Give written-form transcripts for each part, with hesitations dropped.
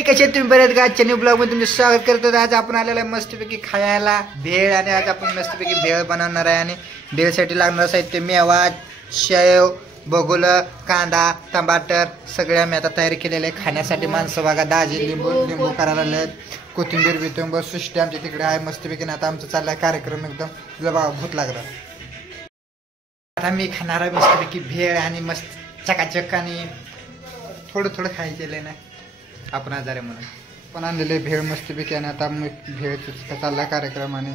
मंडळी, कसे तुम्ही बरेच का? आजच्या न्यू ब्लॉग मध्ये तुमचे स्वागत करतो. आज आपण आलेला मस्तपैकी खायला भेळ, आणि आज आपण मस्तपैकी भेळ बनवणार आहे. आणि भेळसाठी लागणार साहित्य मेवा, शेव, बगुल, कांदा, टमाटर सगळे आम्ही आता तयारी केलेले आहे. खाण्यासाठी माणसं बघा, दाजी लिंबू करायला लागले, कोथिंबीर बिथिंबीर सृष्टी आमच्या तिकडे आहे मस्तपैकी. आता आमचा चाललाय कार्यक्रम एकदम. तुला बघा भूत लागला. आता मी खाणार आहे मस्तपैकी भेळ, आणि मस्त चकाचक, आणि थोडं खायचे ना आपण आजारे म्हणून पण आणलेले भेळ मस्तपैकी. आणि आता भेळचा चालला कार्यक्रम. आणि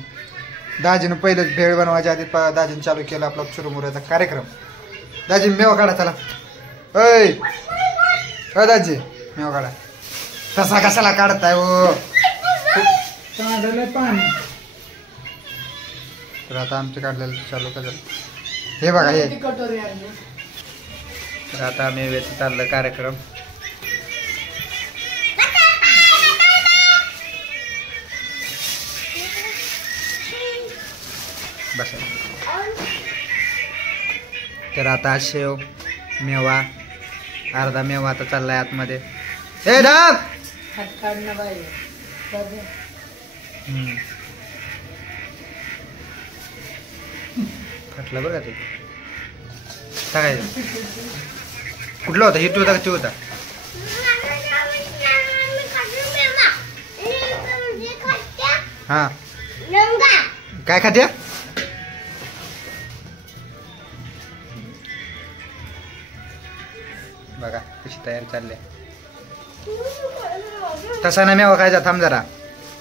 दाजीनं पहिलेच भेळ बनवायच्या आधी दाजीनं चालू केला आपला चुरमुऱ्याचा कार्यक्रम. दाजी मेवा काढा चला. अय दाजी मेवा काढा. कसा कशाला काढताय हो? पाणी. तर आता आमचं काढलेलं चालू करा. हे बघा हे. तर आता आम्ही चाललं कार्यक्रम. बस. तर आता शेव, मेवा, अर्धा मेवा आता चाललाय आतमध्ये. हे धाक फाटलं बघा ते. टाकायचं. कुठला होता? हिट होता का ते होता? हा काय खात्या? बघा कशी तयारी चालली. तसा ना मेवा खायचा. थांब जरा,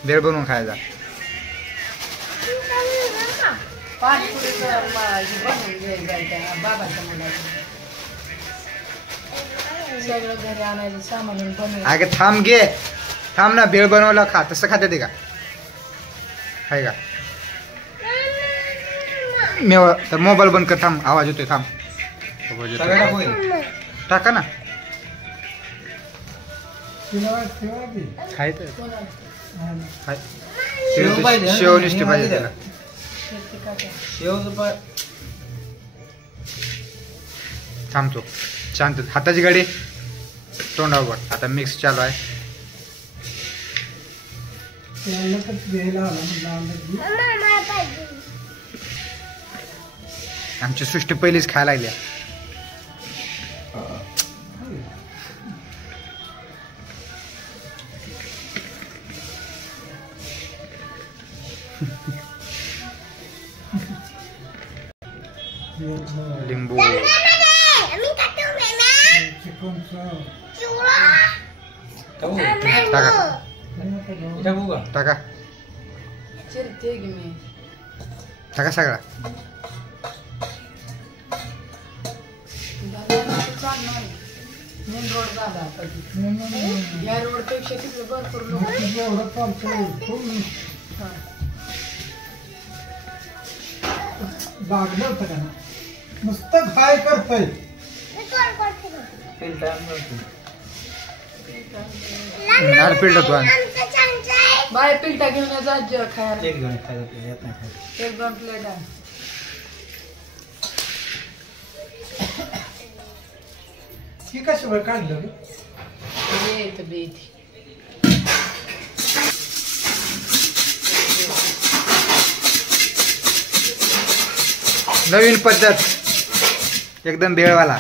भेळ बनवून खायचा. अगे थांब घे, थांब ना. भेळ बनवला खा. तसं खाते ते का? आहे का मेवा? तर मोबाईल बंद कर. थांब, आवाज येतोय. थांब, टाका ना. खायचं शेव निष्ठी पाहिजे त्याला. थांबतो शांत. हाताची गाडी तोंडावर. आता मिक्स चालू आहे. आमची सृष्टी पहिलीच खायला लागली. लिंबू टाका टाका टाका सगळा. मेन रोड झाला या रोड पेक्षा तिकडे भरपूर लागलं होतं का? नुसतं काय करतय. पिल्टा बाय पिल्टा घेऊन जा खायला. एक दोन प्लेट आहे. ती कशी वेळ काढलं? नवीन पद्धत एकदम भेळवाला.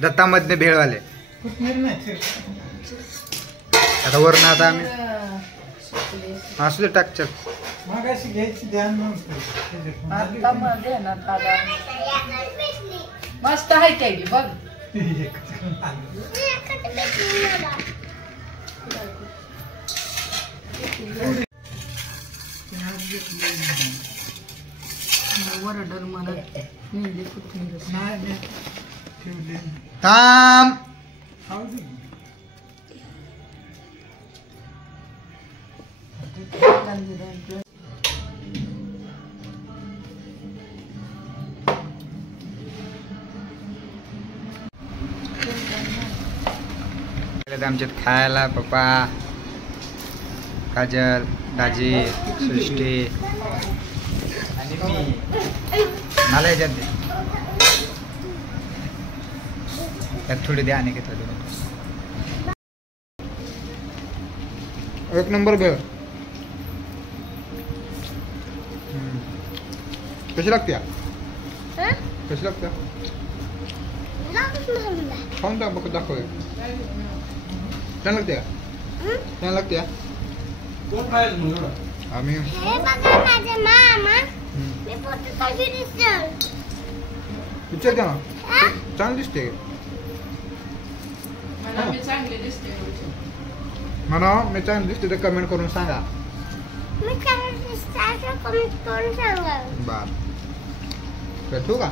दत्तामधने भेळवाले. आता वरून आता आम्ही असू दे टाक. चल मागाशी घ्यायची ध्यान मस्त आहे त्या की बघ. वरडर मला थांब. आमच्यात खायला पप्पा, काजल, दाजी, सृष्टी आणि मी. मला याच्यात त्यात थोडी द्या आणि घेतलं. एक नंबर भेळ. कशी लागते कशी लागते खाऊन टाक बघ दाखव छान लागते का छान लागते आम्ही विचार द्या ना चांगली दिसते मला मी चांगले दिसते म्हणा मी चांगली दिसते तर कमेंट करून सांगा बर ठेवू का